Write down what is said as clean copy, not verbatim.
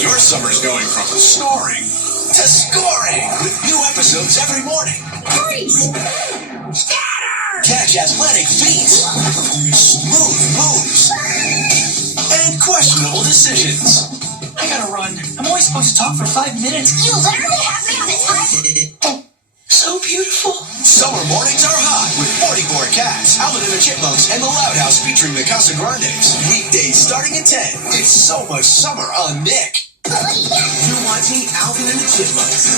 Your summer's going from snoring to scoring with new episodes every morning. Freeze! Scatter! Catch athletic feats, smooth moves, and questionable decisions. I gotta run. I'm only supposed to talk for 5 minutes. You literally have me on the time. So beautiful. Summer mornings are hot with 44 Cats, Alvin and the Chipmunks, and the Loud House featuring the Casa Grandes. Weekdays starting at 10. It's so much summer on Nick. Oh, yeah. You're watching Alvin and the Chipmunks.